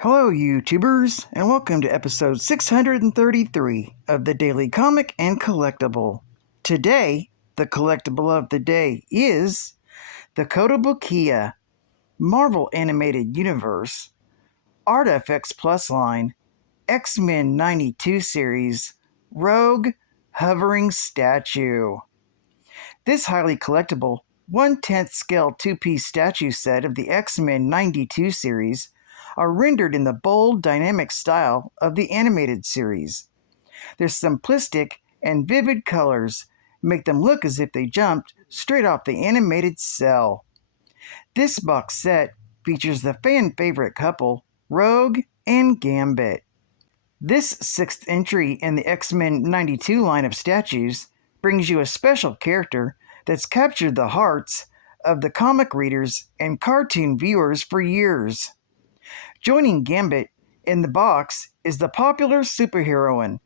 Hello, YouTubers, and welcome to episode 633 of the Daily Comic and Collectible. Today, the collectible of the day is the Kotobukiya Marvel Animated Universe Artfx Plus line X-Men 92 series Rogue Hovering Statue. This highly collectible 1/10 scale 2-piece statue set of the X-Men 92 series are rendered in the bold, dynamic style of the animated series. Their simplistic and vivid colors make them look as if they jumped straight off the animated cell. This box set features the fan-favorite couple, Rogue and Gambit. This sixth entry in the X-Men 92 line of statues brings you a special character that's captured the hearts of the comic readers and cartoon viewers for years. Joining Gambit in the box is the popular superheroine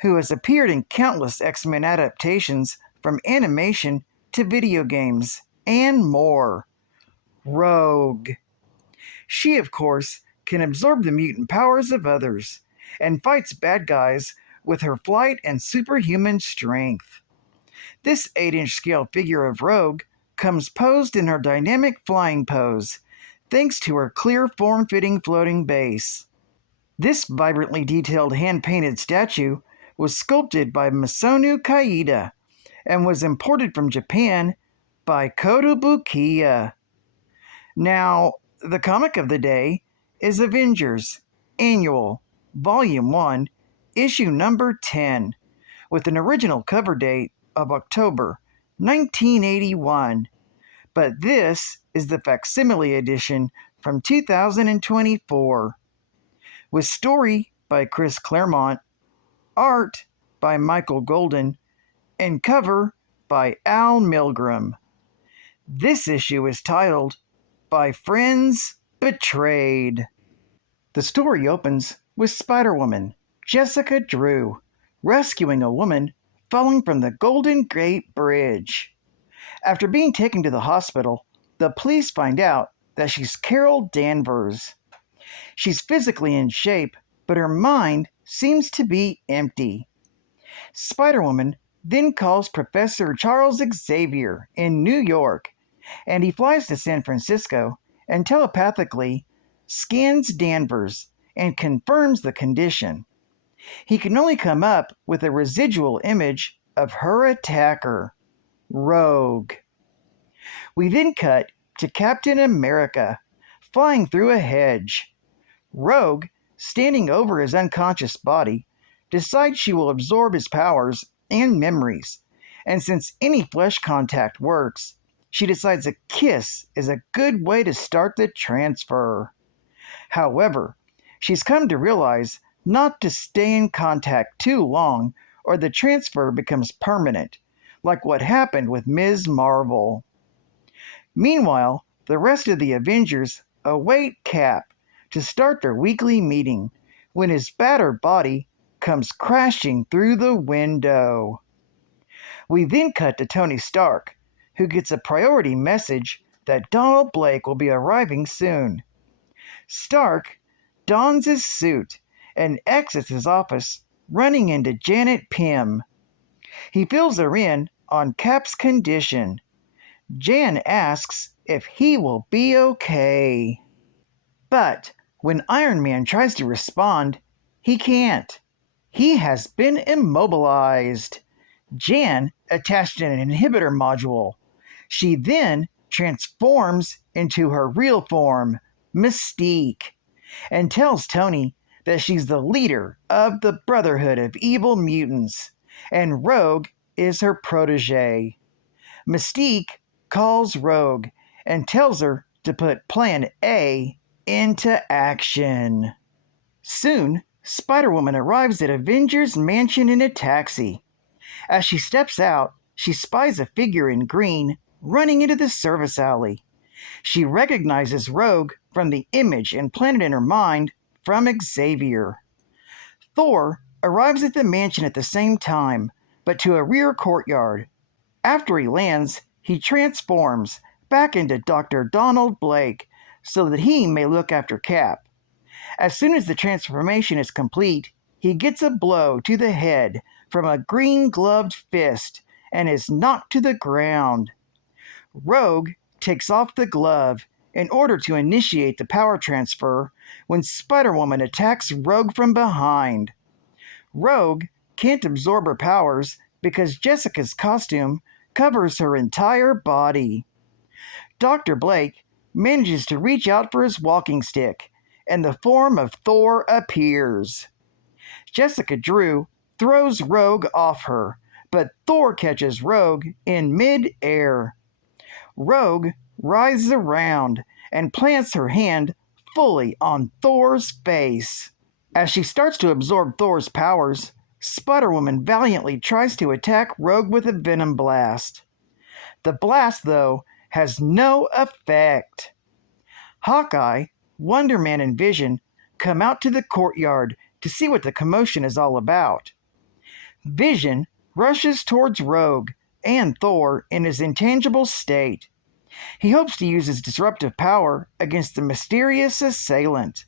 who has appeared in countless X-Men adaptations from animation to video games and more. Rogue. She, of course, can absorb the mutant powers of others and fights bad guys with her flight and superhuman strength. This 8-inch scale figure of Rogue comes posed in her dynamic flying pose, thanks to her clear form-fitting floating base. This vibrantly detailed hand-painted statue was sculpted by Masono Kaida and was imported from Japan by Kotobukiya. Now, the comic of the day is Avengers Annual, Volume 1, Issue Number 10, with an original cover date of October 1981. But this is the facsimile edition from 2024. With story by Chris Claremont, art by Michael Golden, and cover by Al Milgram. This issue is titled By Friends Betrayed. The story opens with Spider-Woman, Jessica Drew, rescuing a woman falling from the Golden Gate Bridge. After being taken to the hospital, the police find out that she's Carol Danvers. She's physically in shape, but her mind seems to be empty. Spider-Woman then calls Professor Charles Xavier in New York, and he flies to San Francisco and telepathically scans Danvers and confirms the condition. He can only come up with a residual image of her attacker, Rogue. We then cut to Captain America flying through a hedge. Rogue, standing over his unconscious body, decides she will absorb his powers and memories, and since any flesh contact works, she decides a kiss is a good way to start the transfer. However, she's come to realize not to stay in contact too long or the transfer becomes permanent, like what happened with Ms. Marvel. Meanwhile, the rest of the Avengers await Cap to start their weekly meeting when his battered body comes crashing through the window. We then cut to Tony Stark, who gets a priority message that Donald Blake will be arriving soon. Stark dons his suit and exits his office, running into Janet Pym. He fills her in on Cap's condition. Jan asks if he will be okay. But when Iron Man tries to respond, he can't. He has been immobilized. Jan attached an inhibitor module. She then transforms into her real form, Mystique, and tells Tony that she's the leader of the Brotherhood of Evil Mutants, and Rogue is her protege. Mystique calls Rogue and tells her to put Plan A into action. Soon, Spider-Woman arrives at Avengers Mansion in a taxi. As she steps out, she spies a figure in green running into the service alley. She recognizes Rogue from the image implanted in her mind from Xavier. Thor arrives at the mansion at the same time, but to a rear courtyard. After he lands, he transforms back into Dr. Donald Blake so that he may look after Cap. As soon as the transformation is complete, he gets a blow to the head from a green-gloved fist and is knocked to the ground. Rogue takes off the glove in order to initiate the power transfer when Spider-Woman attacks Rogue from behind. Rogue can't absorb her powers because Jessica's costume covers her entire body. Dr. Blake manages to reach out for his walking stick, and the form of Thor appears. Jessica Drew throws Rogue off her, but Thor catches Rogue in mid-air. Rogue rises around and plants her hand fully on Thor's face. As she starts to absorb Thor's powers, Spider-Woman valiantly tries to attack Rogue with a venom blast. The blast, though, has no effect. Hawkeye, Wonder Man, and Vision come out to the courtyard to see what the commotion is all about. Vision rushes towards Rogue and Thor in his intangible state. He hopes to use his disruptive power against the mysterious assailant.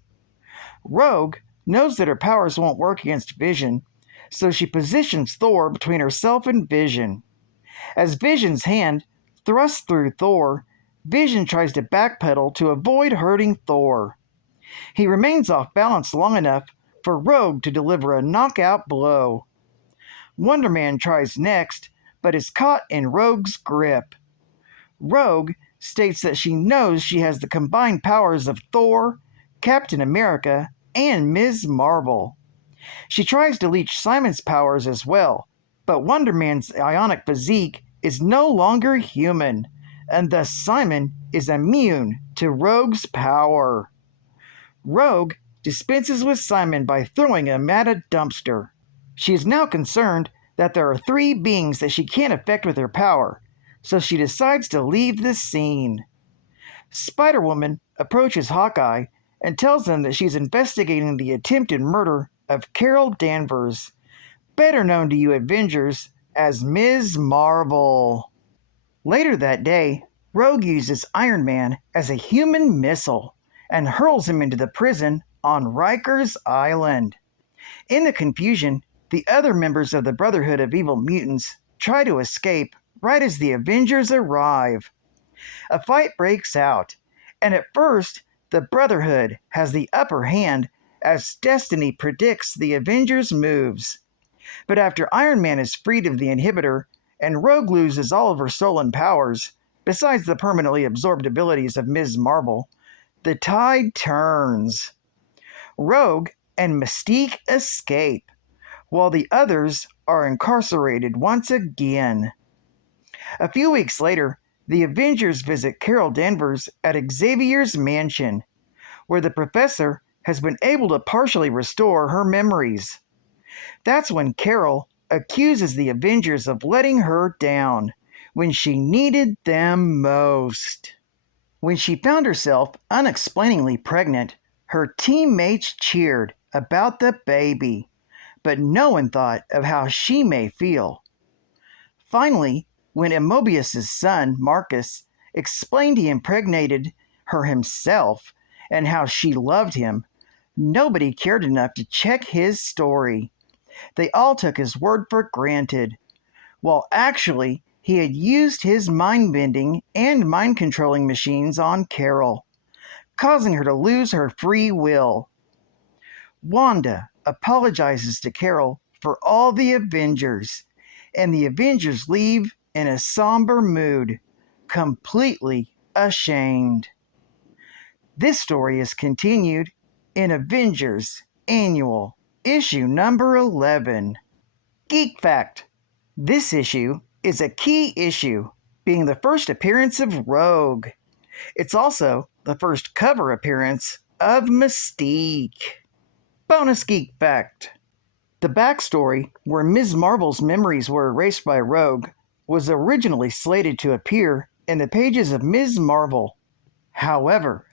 Rogue knows that her powers won't work against Vision, so she positions Thor between herself and Vision. As Vision's hand thrusts through Thor, Vision tries to backpedal to avoid hurting Thor. He remains off balance long enough for Rogue to deliver a knockout blow. Wonder Man tries next, but is caught in Rogue's grip. Rogue states that she knows she has the combined powers of Thor, Captain America, and Ms. Marvel. She tries to leech Simon's powers as well, but Wonder Man's ionic physique is no longer human, and thus Simon is immune to Rogue's power. Rogue dispenses with Simon by throwing him at a dumpster. She is now concerned that there are 3 beings that she can't affect with her power, so she decides to leave the scene. Spider-Woman approaches Hawkeye and tells him that she's investigating the attempted murder of Carol Danvers, better known to you Avengers as Ms. Marvel. Later that day, Rogue uses Iron Man as a human missile and hurls him into the prison on Rikers Island. In the confusion, the other members of the Brotherhood of Evil Mutants try to escape right as the Avengers arrive. A fight breaks out, and at first, the Brotherhood has the upper hand as destiny predicts the Avengers' moves. But after Iron Man is freed of the inhibitor and Rogue loses all of her stolen powers, besides the permanently absorbed abilities of Ms. Marvel, the tide turns. Rogue and Mystique escape, while the others are incarcerated once again. A few weeks later, the Avengers visit Carol Danvers at Xavier's mansion, where the professor has been able to partially restore her memories. That's when Carol accuses the Avengers of letting her down when she needed them most. When she found herself unexplainingly pregnant, her teammates cheered about the baby, but no one thought of how she may feel. Finally, when Mobius's son, Marcus, explained he impregnated her himself and how she loved him, nobody cared enough to check his story. They all took his word for granted, while actually he had used his mind-bending and mind-controlling machines on Carol, causing her to lose her free will. Wanda apologizes to Carol for all the Avengers, and the Avengers leave in a somber mood, completely ashamed. This story is continued in Avengers Annual, issue number 11. Geek Fact: this issue is a key issue, being the first appearance of Rogue. It's also the first cover appearance of Mystique. Bonus Geek Fact: the backstory, where Ms. Marvel's memories were erased by Rogue, was originally slated to appear in the pages of Ms. Marvel. However,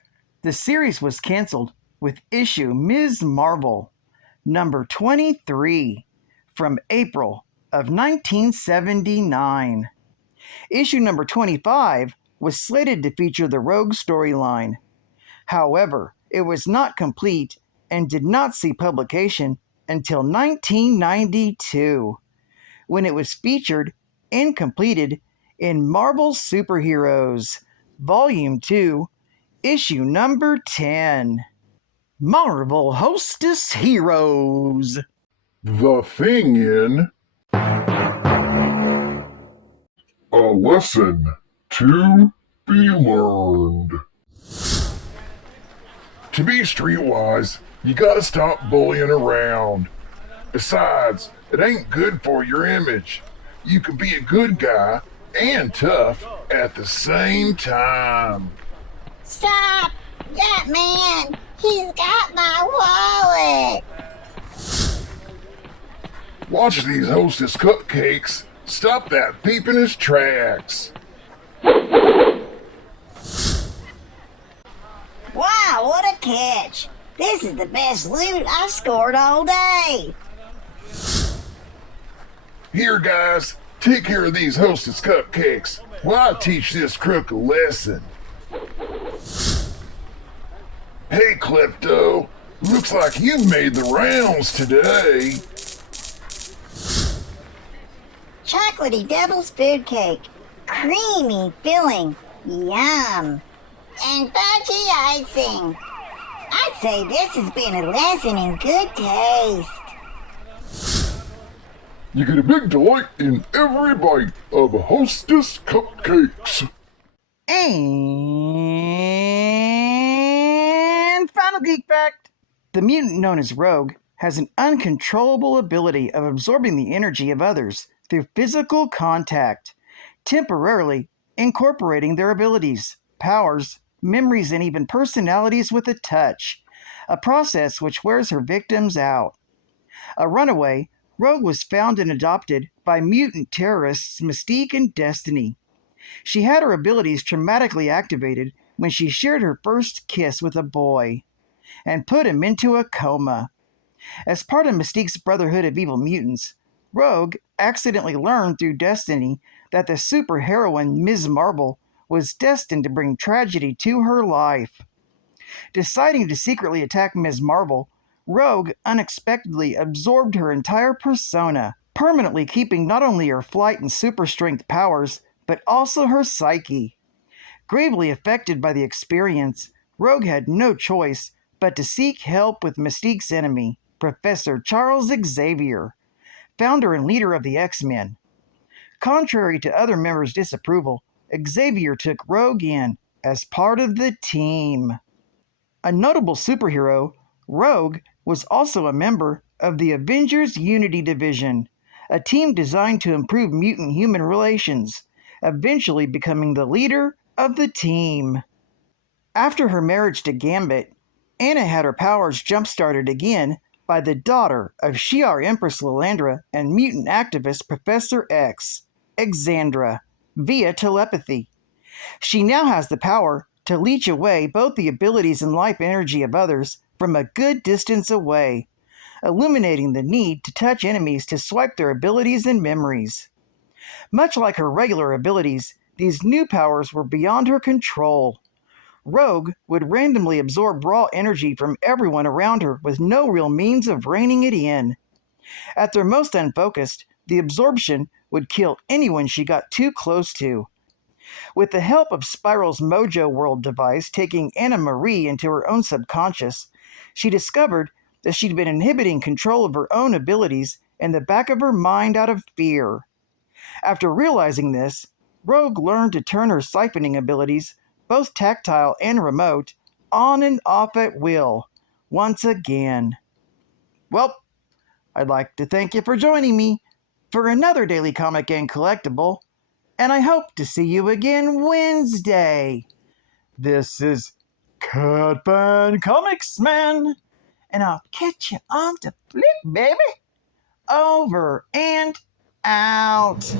the series was canceled with issue Ms. Marvel, number 23, from April of 1979. Issue number 25 was slated to feature the Rogue storyline. However, it was not complete and did not see publication until 1992, when it was featured and completed in Marvel Superheroes, Volume 2, Issue number 10. Marvel Hostess Heroes. The thing in a lesson to be learned. To be streetwise, you gotta stop bullying around. Besides, it ain't good for your image. You can be a good guy and tough at the same time. Stop! That man! He's got my wallet! Watch these Hostess cupcakes. Stop that thief in his tracks. Wow, what a catch! This is the best loot I've scored all day! Here, guys, take care of these Hostess cupcakes while I teach this crook a lesson. Hey, Klepto, looks like you made the rounds today. Chocolatey devil's food cake. Creamy filling. Yum. And fudgy icing. I'd say this has been a lesson in good taste. You get a big delight in every bite of Hostess cupcakes. And final geek fact. The mutant known as Rogue has an uncontrollable ability of absorbing the energy of others through physical contact, temporarily incorporating their abilities, powers, memories, and even personalities with a touch, a process which wears her victims out. A runaway, Rogue was found and adopted by mutant terrorists Mystique and Destiny. She had her abilities traumatically activated when she shared her first kiss with a boy and put him into a coma. As part of Mystique's Brotherhood of Evil Mutants, Rogue accidentally learned through Destiny that the superheroine Ms. Marvel was destined to bring tragedy to her life. Deciding to secretly attack Ms. Marvel, Rogue unexpectedly absorbed her entire persona, permanently keeping not only her flight and super strength powers, but also her psyche. Gravely affected by the experience, Rogue had no choice but to seek help with Mystique's enemy, Professor Charles Xavier, founder and leader of the X-Men. Contrary to other members' disapproval, Xavier took Rogue in as part of the team. A notable superhero, Rogue was also a member of the Avengers Unity Division, a team designed to improve mutant-human relations, eventually becoming the leader of the team. After her marriage to Gambit, Anna had her powers jump-started again by the daughter of Shi'ar Empress Lilandra and mutant activist Professor X, Xandra, via telepathy. She now has the power to leech away both the abilities and life energy of others from a good distance away, illuminating the need to touch enemies to swipe their abilities and memories. Much like her regular abilities, these new powers were beyond her control. Rogue would randomly absorb raw energy from everyone around her with no real means of reining it in. At their most unfocused, the absorption would kill anyone she got too close to. With the help of Spiral's Mojo World device taking Anna Marie into her own subconscious, she discovered that she'd been inhibiting control of her own abilities in the back of her mind out of fear. After realizing this, Rogue learned to turn her siphoning abilities, both tactile and remote, on and off at will, once again. Well, I'd like to thank you for joining me for another Daily Comic and Collectible, and I hope to see you again Wednesday. This is Cat Fan Comics Man, and I'll catch you on the flip, baby. Over and out.